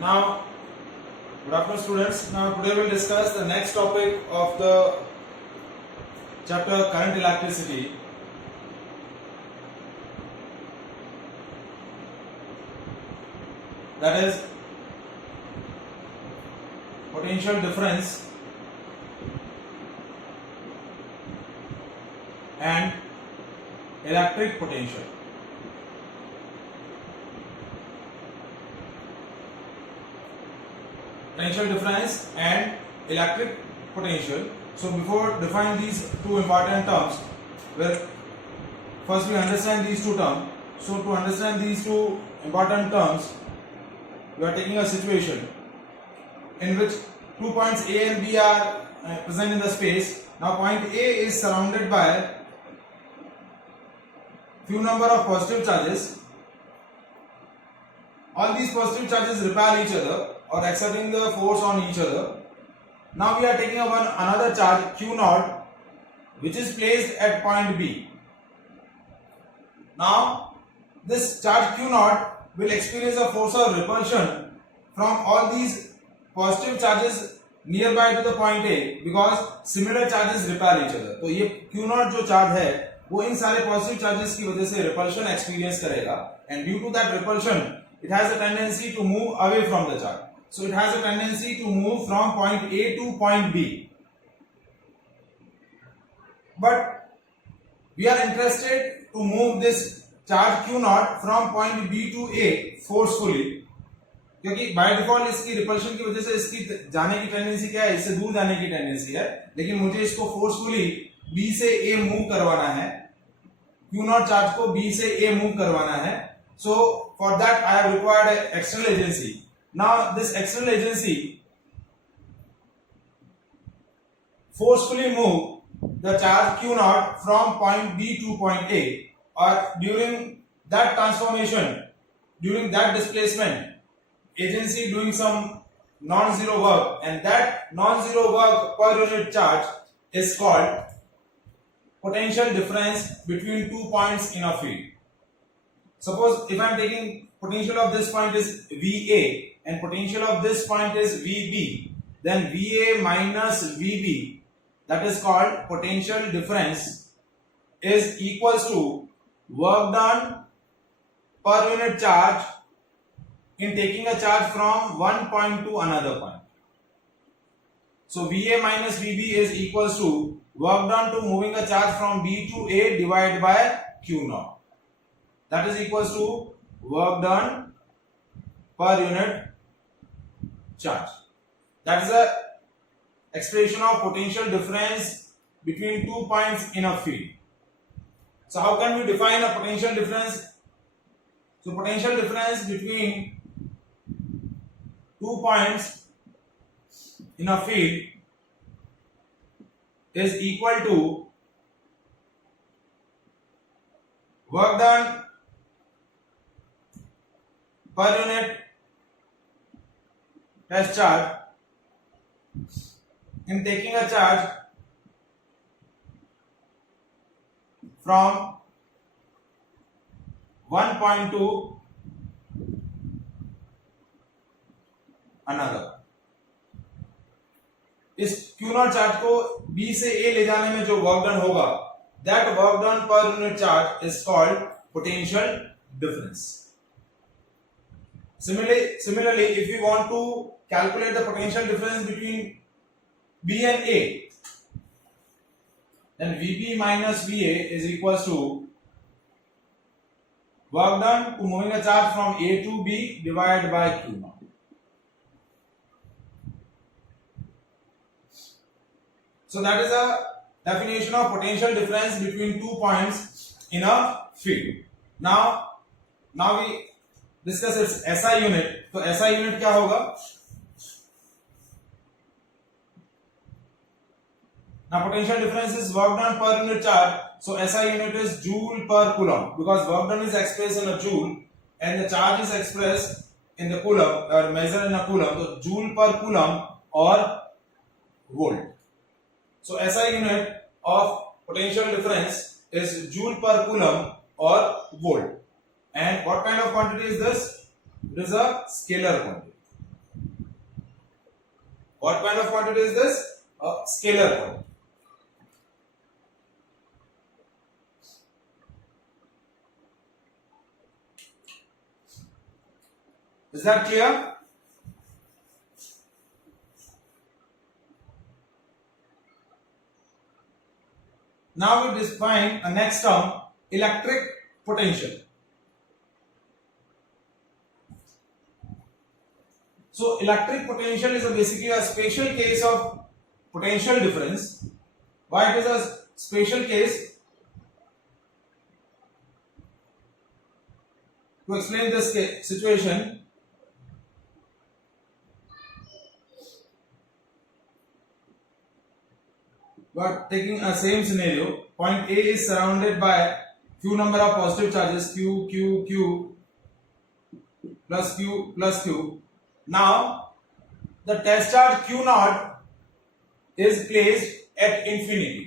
Now, good afternoon, students. Now, today we will discuss the next topic of the chapter current electricity. That is potential difference and electric potential. Potential difference and electric potential. So before defining these two important terms, well, first we understand these two terms. So to understand these two important terms, we are taking a situation in which 2 points A and B are present in the space. Now point A is surrounded by few number of positive charges. All these positive charges repel each other or exerting the force on each other. Now we are taking another charge Q naught, which is placed at point B. Now this charge Q naught will experience a force of repulsion from all these positive charges nearby to the point A because similar charges repel each other. तो ये Q naught जो charge है वो इन सारे positive charges की वजह से repulsion experience करेगा, and due to that repulsion it has a tendency to move away from the charge. So it has a tendency to move from point A to point B. But we are interested to move this charge Q naught from point B to A forcefully, क्योंकि by default इसकी रिपल्शन की वजह से इसकी जाने की टेंडेंसी क्या है, इससे दूर जाने की टेंडेंसी है, लेकिन मुझे इसको फोर्सफुली B से A मूव करवाना है, Q naught चार्ज को B से A मूव करवाना है. So for that I have required an external agency. Now this external agency forcefully move the charge Q naught from point B to point A, or during that transformation, during that displacement, agency doing some non-zero work, and that non-zero work per unit charge is called potential difference between 2 points in a field. Suppose if I am taking potential of this point is VA and potential of this point is VB, then VA minus VB, that is called potential difference, is equals to work done per unit charge in taking a charge from one point to another point. So VA minus VB is equals to work done to moving a charge from B to A divided by Q naught. That is equals to work done per unit charge. That is the expression of potential difference between 2 points in a field. So how can we define a potential difference? So potential difference between 2 points in a field is equal to work done per unit test charge in taking a charge from one point to another. इस Q naught charge को B से A ले जाने में जो work done होगा, that work done per unit charge is called potential difference. Similarly, if we want to calculate the potential difference between B and A, then VB minus VA is equals to work done to moving a charge from A to B divided by Q naught. So that is a definition of potential difference between 2 points in a field. Now we discuss its SI unit. तो SI unit क्या होगा? Now potential difference is work done per unit charge. So SI unit is joule per coulomb, because work done is expressed in a joule and the charge is expressed in the coulomb or measured in a coulomb. So joule per coulomb or volt. So SI unit of potential difference is joule per coulomb or volt. And what kind of quantity is this? It is a scalar quantity. What kind of quantity is this? A scalar quantity. Is that clear? Now we define a next term, electric potential. So electric potential is basically a special case of potential difference. Why it is a special case? To explain this situation, we are taking a same scenario. Point A is surrounded by q number of positive charges, q, q, q, plus q, plus q. Now, the test charge q naught is placed at infinity.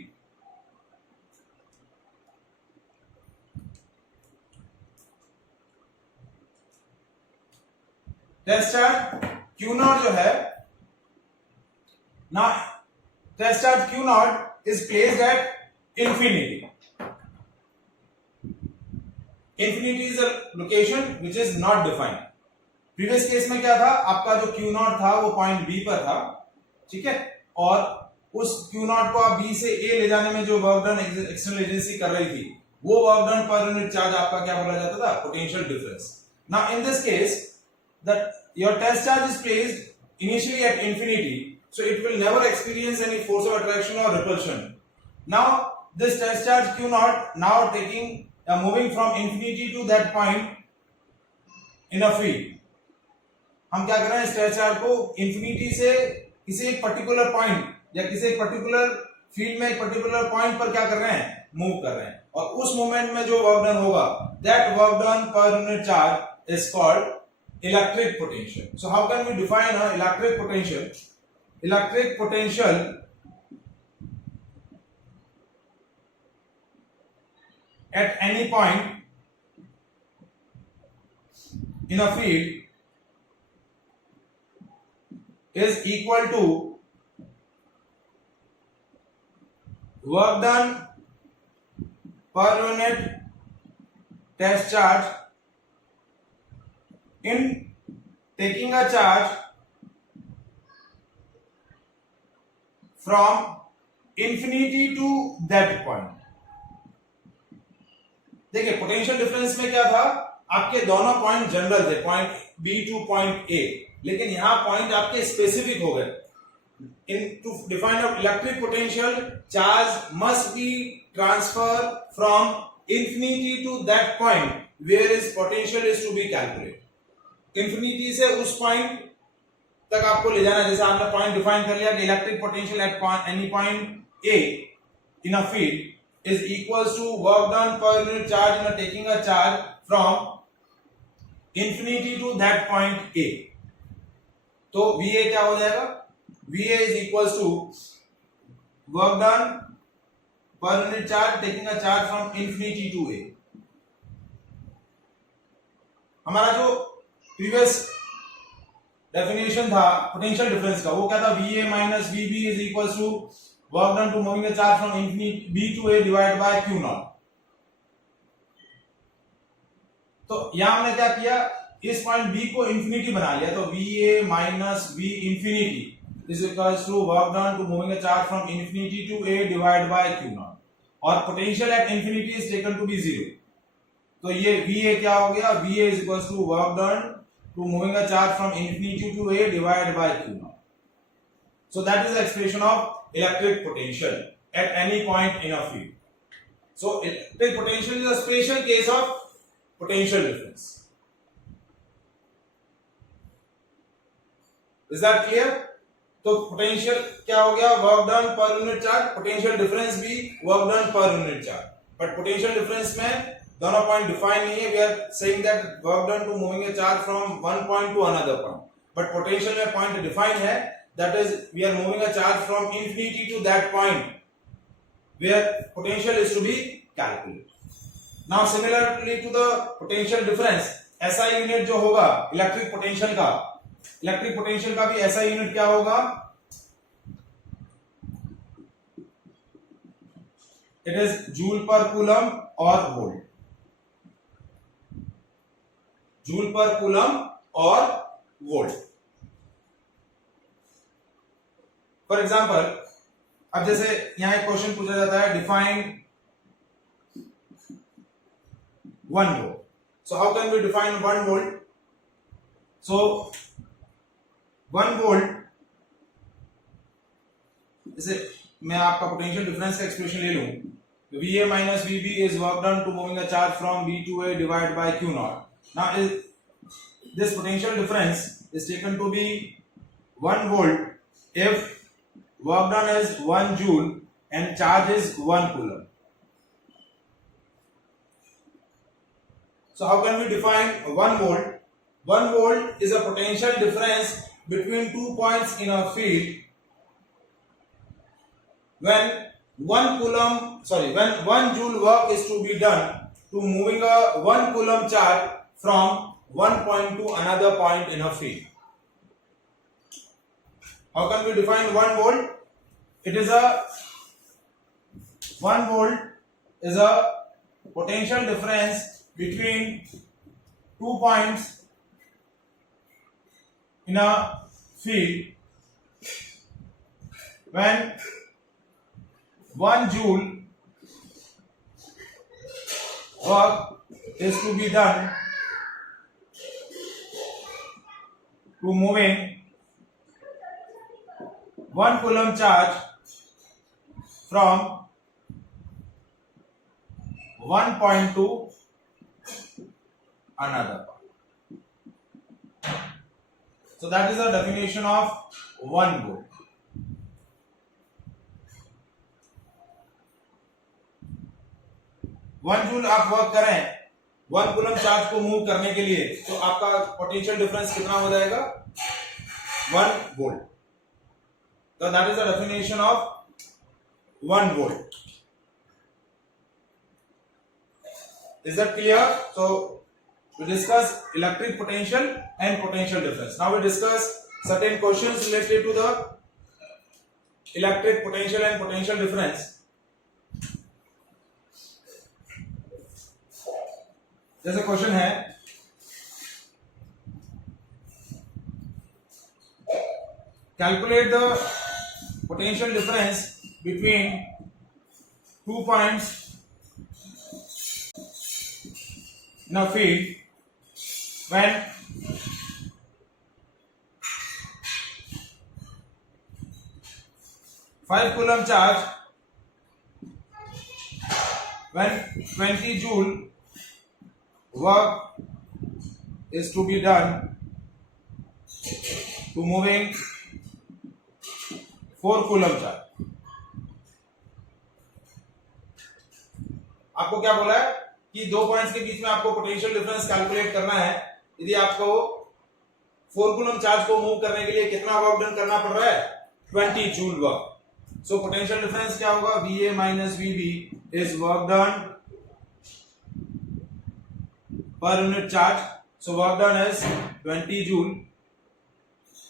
Test charge Q naught जो है ना, test charge Q naught is placed at infinity. Infinity is a location which is not defined. Previous case में क्या था, आपका जो Q not था वो पॉइंट B पर था, ठीक है, और उस Q नॉट को आप B से A ले जाने में जो वर्क डन एक्सटर्नल एजेंसी कर रही थी, वो work done per unit charge आपका क्या बोला जाता था, potential difference. Now in this case that your test charge is placed initially at infinity, so it will never experience any force of attraction or repulsion. Now this test charge q naught now taking moving from infinity to that point in a field. हम क्या कर रहे हैं, इस test charge को इंफिनिटी से किसी एक पर्टिकुलर पॉइंट या किसी एक पर्टिकुलर फील्ड में एक पर्टिकुलर पॉइंट पर क्या कर रहे हैं, मूव कर रहे हैं, और उस मोमेंट में जो वर्क डन होगा, that work done per unit charge is called electric potential. So how can we define a electric potential? Electric potential at any point in a field is equal to work done per unit test charge in taking a charge from infinity to that point. देखिए potential difference में क्या था, आपके दोनों point general थे, point B to point A, लेकिन यहां point आपके स्पेसिफिक हो गए. In to define a electric potential, charge must be transfer from infinity to that point where its potential is to be calculated. Infinity से उस पॉइंट तक आपको ले जाना है. जैसे आपने पॉइंट डिफाइन कर लिया कि electric potential at any point A in a field is equals to work done per unit charge in taking a charge from infinity to that point A. तो VA क्या हो जाएगा, VA is equals to work done per unit charge taking a charge from infinity to A. हमारा जो previous definition था potential difference का, वो क्या था, VA minus VB is equals to work done to moving the charge from infinity B to A divide by Q naught. तो यहां हमने क्या किया, इस पॉइंट B को इंफिनिटी बना लिया, तो VA minus V infinity is equals to work done to moving the charge from infinity to A divide by Q naught. और potential at infinity is taken to be 0. तो ये VA क्या हो गया, VA is equals to work done to moving a charge from infinity to A divided by Q naught. So that is the expression of electric potential at any point in a field. So electric potential is a special case of potential difference. Is that clear? तो potential क्या हो गया, work done per unit charge, potential difference भी work done per unit charge. But potential difference में दोनों point define नहीं है. We are saying that work done to moving a charge from one point to another point, but potential में point define है, that is we are moving a charge from infinity to that point where potential is to be calculated. Now similarly to the potential difference, SI unit जो होगा electric potential का भी SI unit क्या होगा, it is joule per coulomb or volt. Joule per coulomb or volt. For example, अब जैसे यहां एक क्वेश्चन पूछा जाता है, डिफाइन 1 volt. So how can we define 1 volt? So 1 volt, जैसे मैं आपका पोटेंशियल डिफरेंस का एक्सप्रेशन ले लूं, VA minus VB is work done to moving a charge from B to A divided by Q naught. Now this potential difference is taken to be 1 volt if work done is 1 joule and charge is 1 coulomb. So how can we define 1 volt? 1 volt is a potential difference between 2 points in a field when 1 joule work is to be done to moving a 1 coulomb charge from one point to another point in a field. How can we define 1 volt? It is 1 volt is a potential difference between 2 points in a field when 1 joule work is to be done to moving 1 coulomb charge from one point to another point. So that is the definition of 1 volt. 1 जूल आप वर्क करें 1 coulomb charge को मूव करने के लिए, तो आपका potential difference कितना हो जाएगा? 1 volt. So that is the definition of 1 volt. Is that clear? So we discuss electric potential and potential difference. Now we discuss certain questions related to the electric potential and potential difference. जैसे क्वेश्चन है, calculate the potential difference between 2 points in a field when 5 coulomb charge, when 20 joule work is to be done to moving 4 coulomb charge. आपको क्या बोला है कि 2 पॉइंट्स के बीच में आपको पोटेंशियल डिफरेंस कैलकुलेट करना है. यदि आपको 4 कूलम चार्ज को मूव करने के लिए कितना वर्क डन करना पड़ रहा है? 20 जूल वर्क. सो पोटेंशियल डिफरेंस क्या होगा? VA minus VB is work done per unit charge. So work done is 20 joule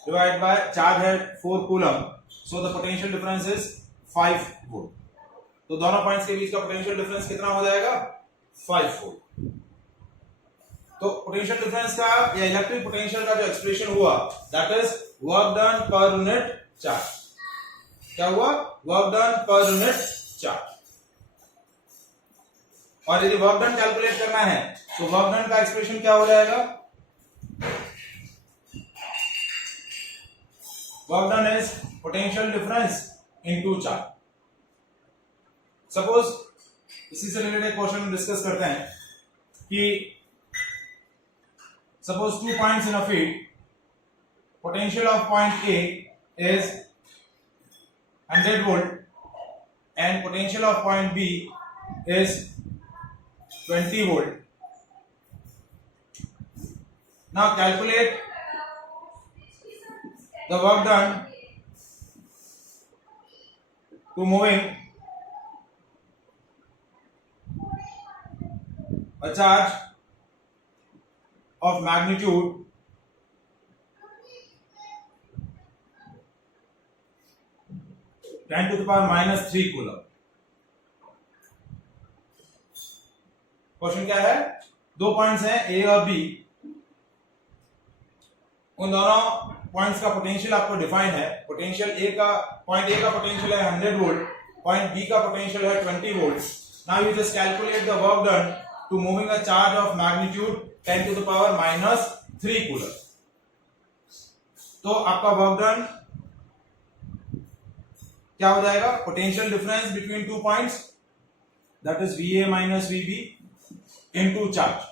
divided by charge है 4 coulomb. So the potential difference is 5 volt. तो दोनों पॉइंट्स के बीच का पोटेंशियल डिफरेंस कितना हो जाएगा? 5 volt. तो पोटेंशियल डिफरेंस का या इलेक्ट्रिक पोटेंशियल का जो एक्सप्रेशन हुआ, that is work done per unit charge. क्या हुआ? Work done per unit charge. और यदि वर्क डन कैलकुलेट करना है तो वर्क डन का एक्सप्रेशन क्या हो जाएगा? Work done is potential difference into charge. Suppose इसी से रिलेटेड क्वेश्चन डिस्कस करते हैं कि सपोज 2 points in a field, potential of point A is 100 volt and potential of point B is 20 volt. Now calculate the work done to moving a charge of magnitude 10 to the power minus 3 coulomb. Question क्या है, दो पॉइंट्स हैं ए और बी, उन दोनों पॉइंट्स का पोटेंशियल आपको डिफाइन है। पोटेंशियल पॉइंट ए का पोटेंशियल है 100 वोल्ट, पॉइंट बी का पोटेंशियल है 20 volt. Now you just calculate the work done to moving a charge of magnitude 10 to the power -3 coulomb. तो आपका वर्क डन क्या हो जाएगा, potential difference between two points that is VA minus VB into charge.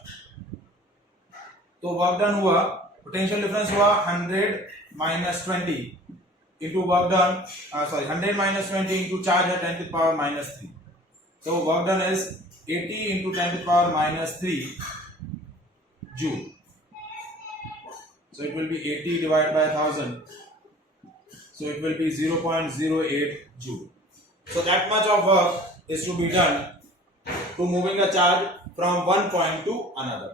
तो work done हुआ, potential difference हुआ 100 - 20 into work done, 100 - 20 into charge है 10 to the power -3। So work done is 80 into 10 to the power -3 joule. So it will be 80 divided by 1000. So it will be 0.08 joule. So that much of work is to be done to moving a charge from one point to another.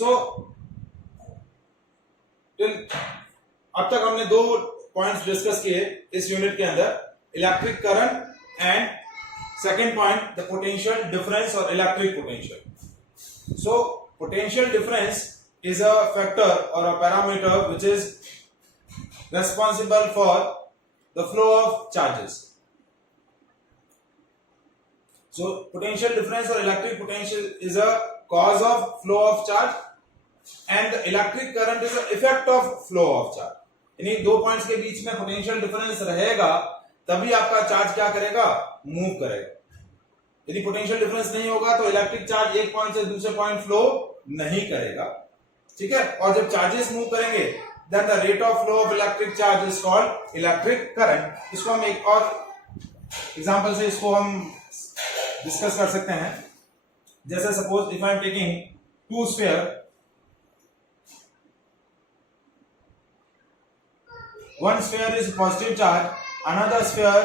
So अब तक हमने दो points discuss किए इस unit के अंदर, electric current and second point the potential difference और electric potential. So potential difference is a factor और a parameter which is responsible for the flow of charges. So potential difference और electric potential is a cause of flow of charge and the electric current is a effect of flow of charge. यानी दो पॉइंट्स के बीच में potential difference रहेगा तभी आपका चार्ज क्या करेगा, मूव करेगा। यदि पोटेंशियल डिफरेंस नहीं होगा तो इलेक्ट्रिक चार्ज एक पॉइंट से दूसरे पॉइंट फ्लो नहीं करेगा, ठीक है। और जब चार्जेस मूव करेंगे then the rate of flow of electric charge is called electric current. इसको हम एक और एग्जांपल से इसको हम डिस्कस कर सकते हैं। जैसे suppose if I am taking two sphere, one sphere is positive charge, another sphere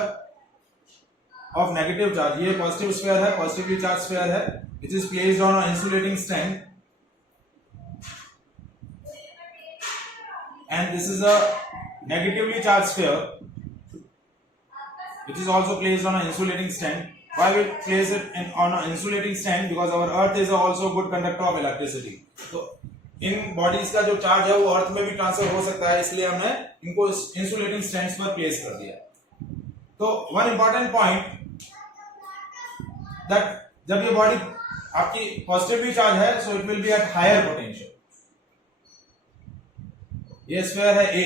of negative charge। ये positive sphere है, positively charged sphere है, which is placed on an insulating stand, and this is a negatively charged sphere which is also placed on an insulating stand। Why we place it on an insulating stand? Because our earth is also a good conductor of electricity। तो in bodies का जो चार्ज है वो अर्थ में भी ट्रांसफर हो सकता है, इसलिए हमने इनको इंसुलेटिंग स्टैंड्स पर प्लेस कर दिया। तो वन इंपॉर्टेंट पॉइंट दैट जब ये बॉडी आपकी पॉजिटिवली चार्ज है so it will be at higher potential. ये स्फीयर है ए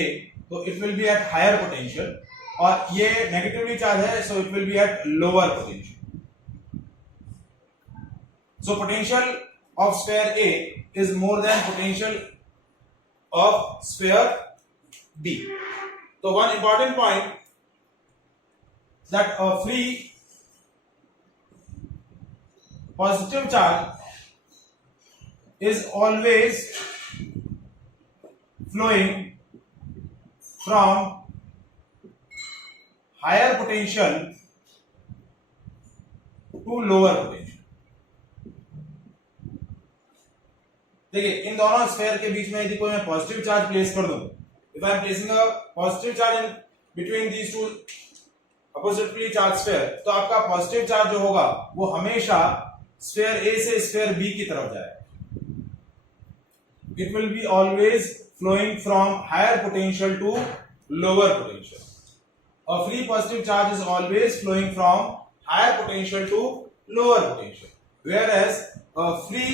तो it will be at higher potential, और ये नेगेटिवली चार्ज है so it will be at lower potential. So potential of sphere A is more than potential of sphere B। So one important point that a free positive charge is always flowing from higher potential to lower potential। देखिए इन दोनों स्फीयर के बीच में यदि कोई मैं positive charge place कर दूं, if I M placing a positive charge in between these two oppositely charge sphere, तो आपका पॉजिटिव चार्ज जो होगा वो हमेशा स्फीयर ए से स्फीयर बी की तरफ जाएगा। It will be always flowing from higher potential to lower potential. A free positive charge is always flowing from higher potential to lower potential, whereas a free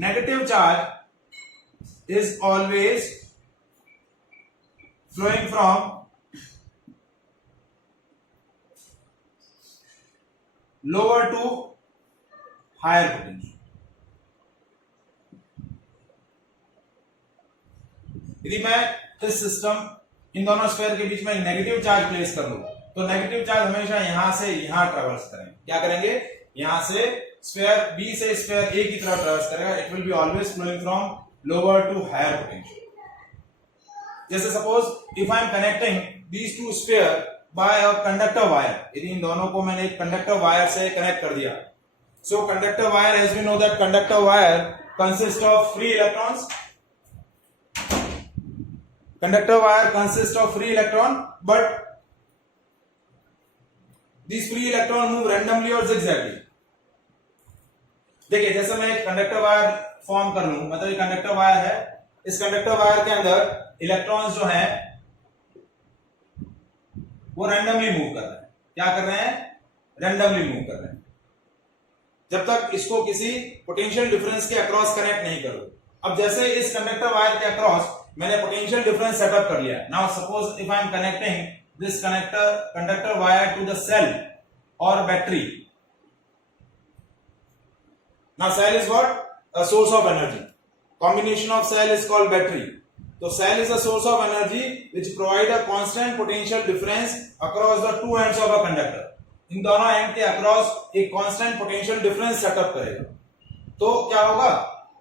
negative charge is always flowing from lower to higher potential। यदि मैं इस system in दोनों स्फीयर के बीच में negative charge place कर लूं तो negative charge हमेशा यहां से यहां ट्रेवर्स करेंगे। क्या करेंगे, यहां से स्फीयर बी से स्फीयर ए की तरफ ट्रेवर्स करेगा। It will be always flowing from lower to higher potential. जैसे suppose if I am connecting these two sphere by a conductor wire, यदि इन दोनों को मैंने एक कंडक्टर वायर से कनेक्ट कर दिया, so conductor wire, as we know that conductor wire consist of free electrons conductor wire consists of free electron, but these free electron move randomly or zigzagly. देखिए जैसे मैं एक कंडक्टर वायर फॉर्म कर लूं, मतलब एक कंडक्टर वायर है, इस कंडक्टर वायर के अंदर इलेक्ट्रॉन्स जो हैं वो रैंडमली मूव कर रहे हैं। क्या कर रहे हैं? रैंडमली मूव कर रहे हैं, जब तक इसको किसी पोटेंशियल डिफरेंस के अक्रॉस कनेक्ट नहीं करो। अब जैसे इस कंडक्टर वायर के अक्रॉस मैंने पोटेंशियल डिफरेंस सेटअप कर लिया। Now suppose if I am connecting this conductor wire to the cell और battery. Now cell is what? A source of energy. Combination of cell is called battery. So cell is a source of energy which provide a constant potential difference across the two ends of a conductor. इन दोनों एंड के अक्रॉस एक constant potential difference setup करेगा। तो क्या होगा?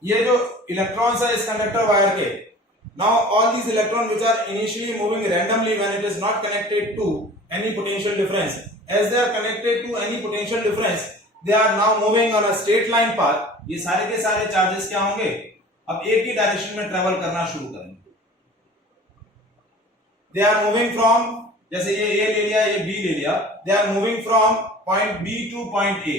ये जो इलेक्ट्रॉन्स है इस कंडक्टर वायर के, now all these electrons which are initially moving randomly when it is not connected to any potential difference, as they are connected to any potential difference, they are now moving on a straight line path. ये सारे के सारे चार्जेस क्या होंगे? अब एक ही डायरेक्शन में ट्रेवल करना शुरू करेंगे। They are moving from, जैसे ये A ले लिया, ये B ले लिया, they are moving from point B to point A.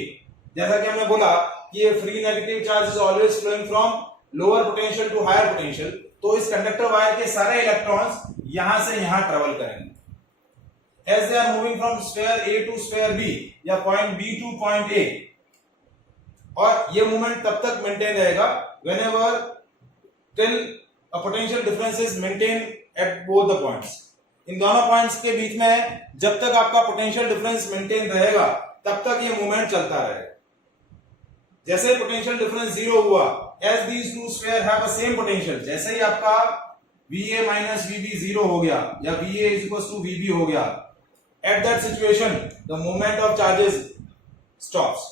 जैसा कि हमने बोला कि ये free negative charge is always flowing from lower potential to higher potential, तो इस कंडक्टर वायर के सारे इलेक्ट्रॉन्स यहां से यहां ट्रेवल करेंगे। As they are moving from sphere A to sphere B या point B to point A, और ये मूवमेंट तब तक मेंटेन रहेगा whenever till a potential difference is maintained at both the points. इन दोनों पॉइंट्स के बीच में जब तक आपका पोटेंशियल डिफरेंस मेंटेन रहेगा तब तक ये मूवमेंट चलता रहेगा। जैसे पोटेंशियल डिफरेंस जीरो हुआ, as these two sphere have a same potential, जैसे ही आपका VA minus VB जीरो हो गया या VA is equals to VB हो गया, at that situation the movement of charges stops.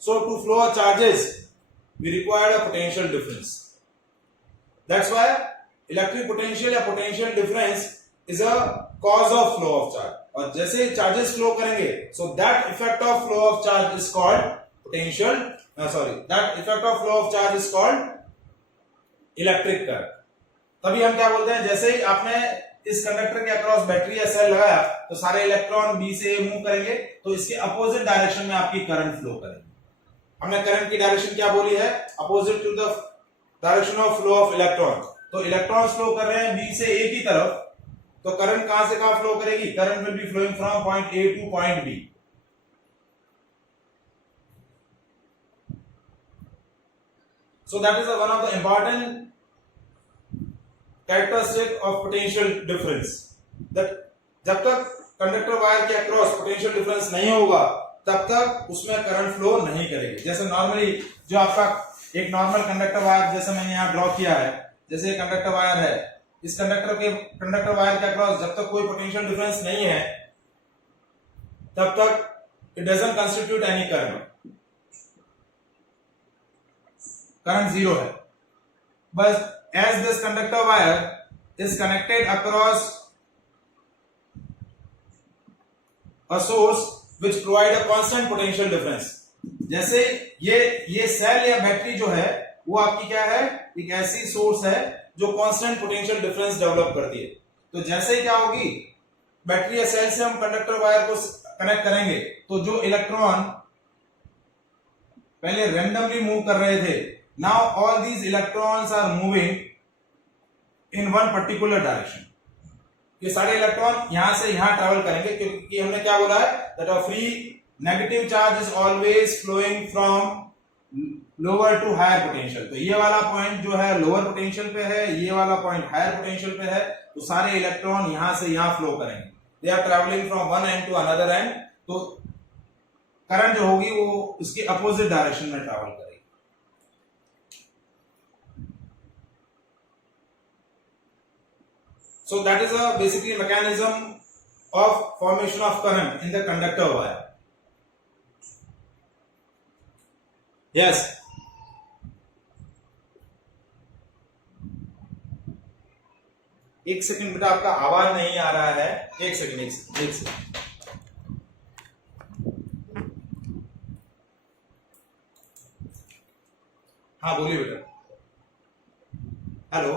So to flow charges we require a potential difference. That's why electric potential या potential difference is a cause of flow of charge. और जैसे charges flow करेंगे, so that effect of flow of charge is called potential, that effect of flow of charge is called electric current. तभी हम क्या बोलते हैं, जैसे ही आपने इस कंडक्टर के अक्रॉस बैटरी या सेल लगाया तो सारे इलेक्ट्रॉन बी से मूव करेंगे, तो इसके अपोजिट डायरेक्शन में आपकी करंट फ्लो करेगी। हमने करंट की डायरेक्शन क्या बोली है? Opposite to the direction of flow of electron. तो इलेक्ट्रॉन फ्लो कर रहे हैं बी से ए की तरफ, तो करंट कहां से कहां फ्लो करेगी? Current will be flowing from point A to point B. So that is one of the important characteristic of potential difference, that जब तक कंडक्टर वायर के अक्रॉस पोटेंशियल डिफरेंस नहीं होगा तब तक उसमें करंट फ्लो नहीं करेगी। जैसे नॉर्मली जो आपका एक नॉर्मल कंडक्टर वायर जैसे मैंने यहाँ ड्रॉ किया है, जैसे ये कंडक्टर वायर है, इस कंडक्टर वायर के अक्रॉस जब तक कोई पोटेंशियल डिफरेंस नहीं है तब तक it doesn't constitute any current, current zero है। बस as this conductor wire is connected across a source which provide a constant potential difference, जैसे ये सेल या बैटरी जो है वो आपकी क्या है? एक ऐसी सोर्स है जो कांस्टेंट पोटेंशियल डिफरेंस डेवलप करती है। तो जैसे ही क्या होगी, बैटरी या सेल से हम कंडक्टर वायर को कनेक्ट करेंगे तो जो इलेक्ट्रॉन पहले रैंडमली मूव कर रहे थे, now all these electrons are moving in one particular direction. ये सारे इलेक्ट्रॉन यहां से यहां ट्रैवल करेंगे, क्योंकि हमने क्या बोला है? that a free negative charge is always flowing from lower to higher potential. तो ये वाला पॉइंट जो है लोअर पोटेंशियल पे है, ये वाला पॉइंट हायर पोटेंशियल पे है, तो सारे इलेक्ट्रॉन यहां से यहां फ्लो करेंगे। They are travelling from one end to another end, तो करंट जो होगी वो इसके अपोजिट डायरेक्शन में ट्रैवल करेगी। So that is a basically mechanism of formation of current in the conductor wire. Yes. एक सेकंड बेटा, आपका आवाज नहीं आ रहा है। एक सेकंड। हाँ बोलिए बेटा। हेलो।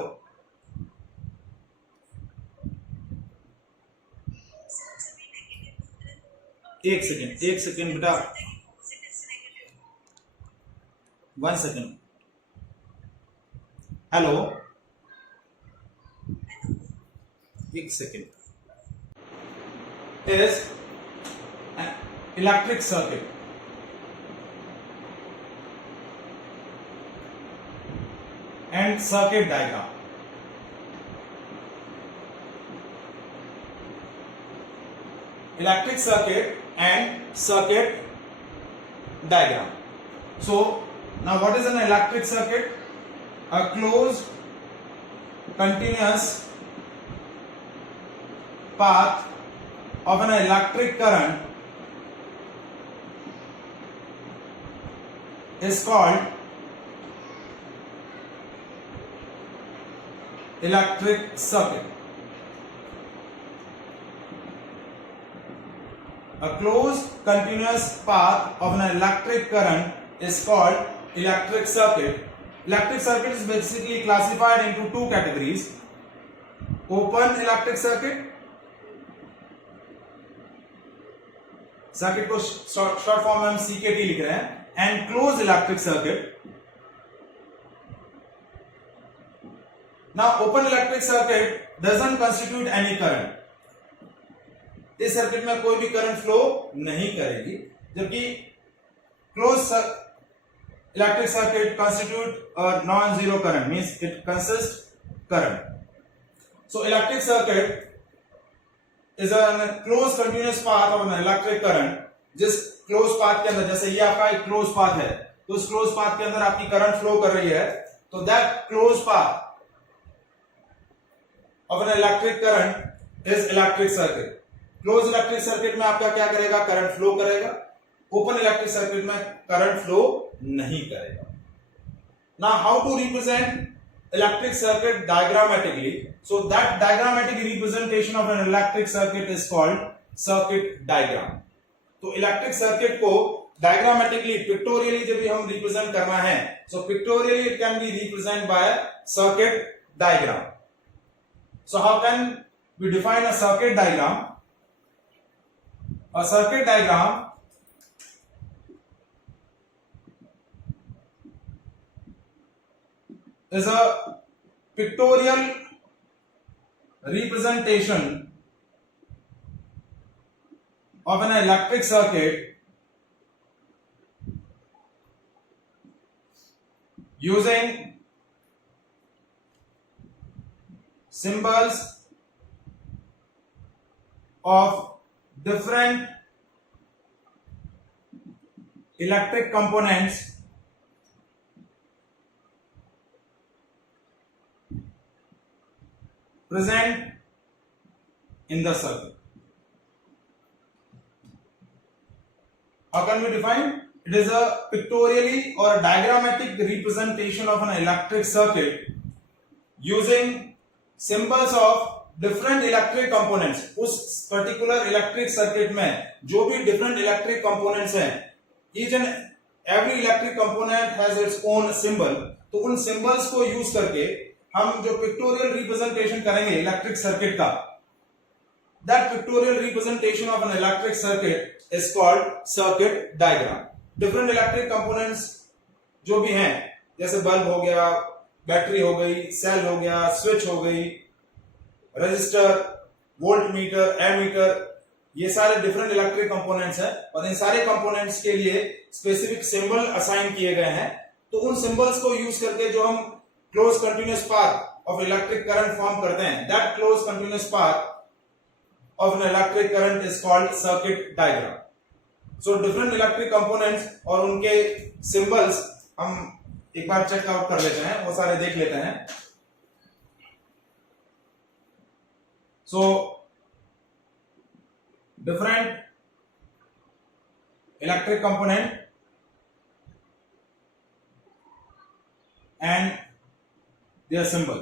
एक सेकेंड बेटा, 1 second. Hello, 1 second. Is electric circuit and circuit diagram. Electric circuit and circuit diagram. So now what is an electric circuit? A closed continuous path of an electric current is called electric circuit. A closed continuous path of an electric current is called electric circuit. Electric circuit is basically classified into two categories: open electric circuit, circuit को short form में हम CKT लिख रहे हैं, and close electric circuit. Now open electric circuit doesn't constitute any current. इस सर्किट में कोई भी करंट फ्लो नहीं करेगी, जबकि close electric circuit constitute a non-zero current, means it consists current. So electric circuit is a closed continuous path of an electric current. जिस close path के अंदर, जैसे ये आपका एक क्लोज पाथ है, तो उस क्लोज पाथ के अंदर आपकी करंट फ्लो कर रही है, तो that close path of an electric current is electric circuit. Closed electric circuit में आपका क्या करेगा? करंट फ्लो करेगा. ओपन इलेक्ट्रिक सर्किट में करंट फ्लो नहीं करेगा. Now how to represent electric circuit diagrammatically? So that diagrammatic representation of an electric circuit is called circuit diagram. तो electric circuit को diagrammatically, pictorially जब भी हम रिप्रेजेंट करना है, so pictorially it can be represented by circuit diagram. So how can we define a circuit diagram? A circuit diagram is a pictorial representation of an electric circuit using symbols of different electric components present in the circuit. How can we define? It is a pictorially or a diagrammatic representation of an electric circuit using symbols of different electric components. उस particular electric circuit में जो भी different electric components हैं, each and every electric component has its own symbol. तो उन symbols को use करके हम जो pictorial representation करेंगे electric circuit का, that pictorial representation of an electric circuit is called circuit diagram. Different electric components जो भी हैं, जैसे बल्ब हो गया, बैटरी हो गई, सेल हो गया, स्विच हो गई, रजिस्टर, वोल्ट मीटर, एमीटर, ये सारे डिफरेंट इलेक्ट्रिक कंपोनेंट्स हैं और इन सारे कंपोनेंट्स के लिए स्पेसिफिक सिंबल असाइन किए गए हैं. तो उन सिंबल्स को यूज करके जो हम close continuous path of electric current form करते हैं, that close continuous path of an electric current is called circuit diagram. So different electric components और उनके सिंबल्स हम एक बार चेक आउट कर लेते हैं, वो सारे देख लेते हैं. So different electric component and their symbol.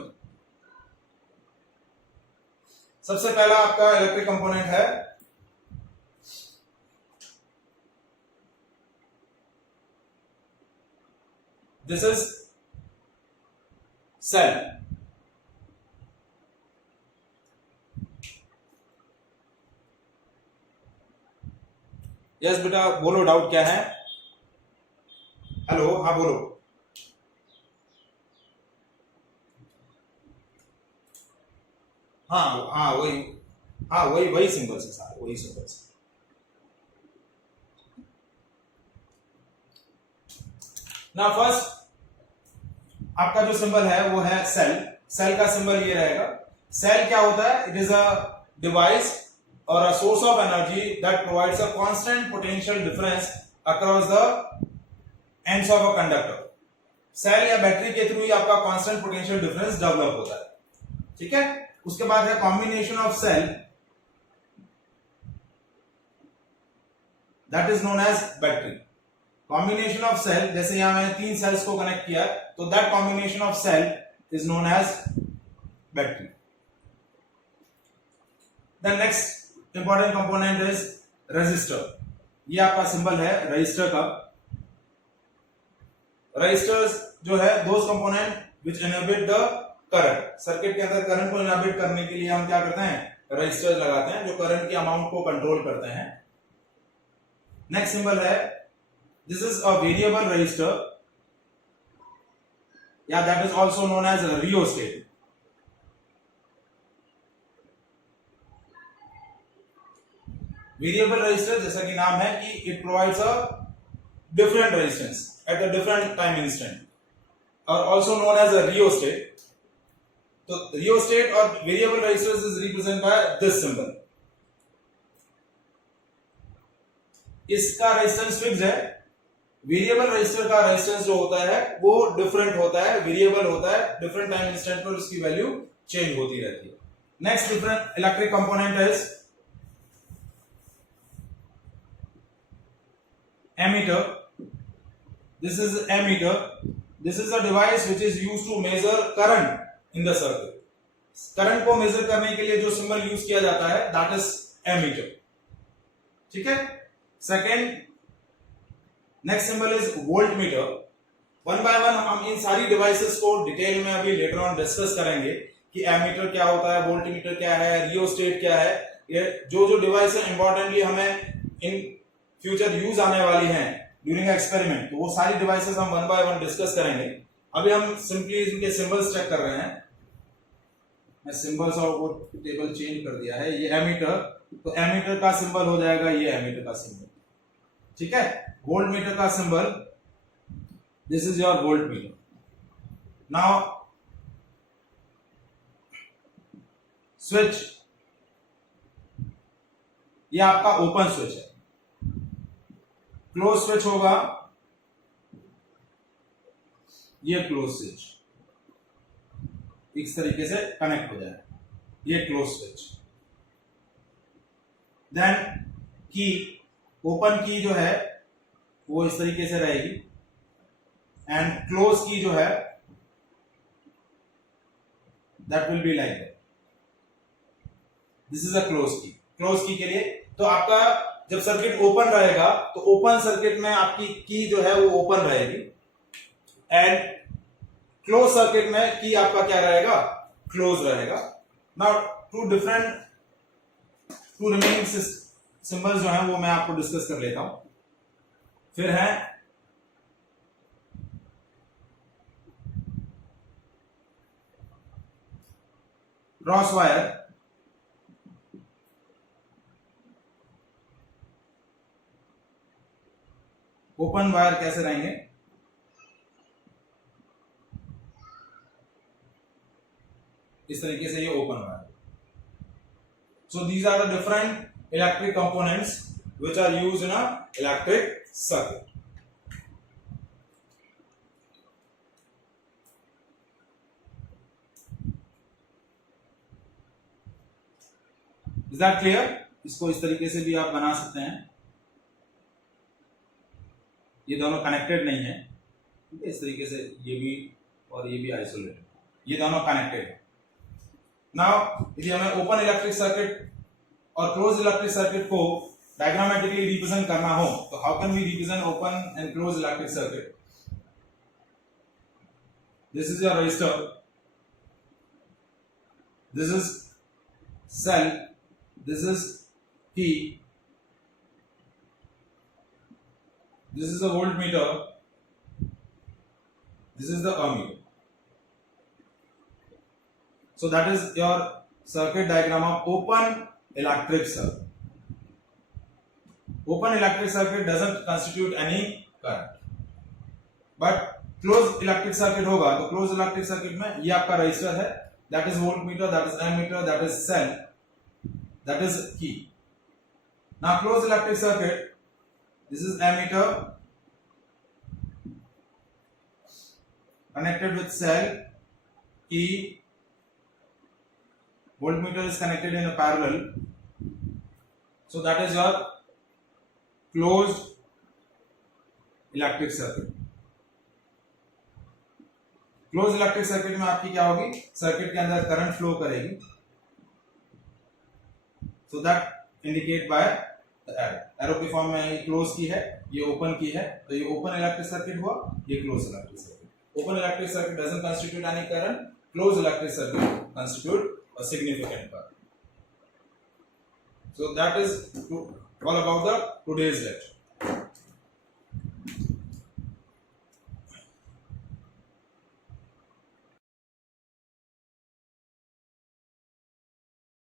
सबसे पहला आपका इलेक्ट्रिक कंपोनेंट है this is cell. यस बेटा बोलो, डाउट क्या है? हेलो, हाँ बोलो। हाँ हाँ वही, हाँ वही वही सिंबल्स है सारे, वही सिंबल्स। ना फर्स्ट आपका जो सिंबल है वो है सेल। सेल का सिंबल ये रहेगा। सेल क्या होता है? इट इज अ डिवाइस और a source of energy that provides a constant potential difference across the ends of a conductor. Cell या बैटरी के थ्रू ही आपका कांस्टेंट पोटेंशियल डिफरेंस डेवलप होता है। ठीक है। उसके बाद है combination of cell, that is known as battery. Combination of cell, जैसे यहां मैंने 3 सेल्स को कनेक्ट किया, तो that combination of cell is known as battery. The next important component is resistor. ये आपका सिंबल है रजिस्टर का। रजिस्टर्स जो है those component which inhibit the current. Circuit के अंदर करंट को इनहिबिट करने के लिए हम क्या करते हैं? रजिस्टर्स लगाते हैं, जो करंट के अमाउंट को कंट्रोल करते हैं। नेक्स्ट सिंबल है, this is a variable resistor, yeah, that is also known as a rheostat. Variable resistor जैसा कि नाम है कि it provides a different resistance at a different time instant, और also known as a rheostat. तो rheostat और variable resistors is represent by this symbol. इसका resistance fixed है। वेरिएबल रेजिस्टर का रेजिस्टेंस जो होता है वो डिफरेंट होता है, वेरिएबल होता है, डिफरेंट टाइम इंस्टेंट पर उसकी वैल्यू चेंज होती रहती है। Next different electric component is ammeter. This is ammeter. This is a device which is used to measure current in the circuit. Current को मेजर करने के लिए जो सिंबल यूज किया जाता है दैट इज एमीटर। ठीक है। Second, next symbol is volt meter. One by one हम इन सारी डिवाइसेस को डिटेल में अभी लेटर ऑन डिस्कस करेंगे कि एमीटर क्या होता है, वोल्ट मीटर क्या है, रियोस्टेट क्या है। ये जो डिवाइस है इंपॉर्टेंटली हमें इन फ्यूचर यूज आने वाली हैं ड्यूरिंग एक्सपेरिमेंट, तो वो सारी डिवाइसेस हम वन बाय वन डिस्कस करेंगे। अभी हम सिंपली इनके सिंबल्स चेक कर रहे हैं। मैं सिंबल्स और वो टेबल चेंज कर दिया है। ये एमीटर, तो एमीटर का सिंबल हो जाएगा ये एमीटर का सिंबल। ठीक है। वोल्ट मीटर का symbol, this is your volt meter. Now switch, ये आपका ओपन स्विच है। क्लोज स्विच होगा ये क्लोज स्विच, इस तरीके से कनेक्ट हो जाए, ये क्लोज स्विच। देन की, ओपन की जो है वो इस तरीके से रहेगी, एंड क्लोज की जो है that will be like that. This is a close की। क्लोज की के लिए तो आपका जब सर्किट ओपन रहेगा तो ओपन सर्किट में आपकी की जो है वो ओपन रहेगी, एंड क्लोज सर्किट में की आपका क्या रहेगा? क्लोज रहेगा। नाउ टू रिमेनिंग सिंबल्स जो हैं वो मैं आपको डिस्कस कर लेता हूं। फिर है क्रॉस वायर। ओपन वायर कैसे रहेंगे? इस तरीके से ये open wire. So these are the different electric components which are used in a electric circuit. Is that clear? इसको इस तरीके से भी आप बना सकते हैं। ये दोनों कनेक्टेड नहीं है, ठीक है। इस तरीके से ये भी और ये भी आइसोलेटेड, ये दोनों कनेक्टेड है। नाउ यदि हमें ओपन इलेक्ट्रिक सर्किट और क्लोज इलेक्ट्रिक सर्किट को डायग्रामेटिकली रिप्रेजेंट करना हो तो how can we represent open and close electric circuit? This is your resistor, this is cell, this is key, this is the voltmeter, this is the ammeter. So that is your circuit diagram of open electric circuit. Open electric circuit doesn't constitute any current, but closed electric circuit होगा तो closed electric circuit में ये आपका resistor है, that is voltmeter, that is ammeter, that is cell, that is key. Now closed electric circuit, this is ammeter connected with cell, key, voltmeter is connected in a parallel. So that is your closed electric circuit. Close electric circuit में आपकी क्या होगी, सर्किट के अंदर current flow करेगी. So that indicate by the arrow. Arrow की फॉर्म में ये क्लोज की है, ये ओपन की है, तो ये ओपन इलेक्ट्रिक सर्किट हुआ, ये close electric circuit. Open electric circuit doesn't constitute any current, close electric circuit constitute a significant current. So that is all about the today's lecture.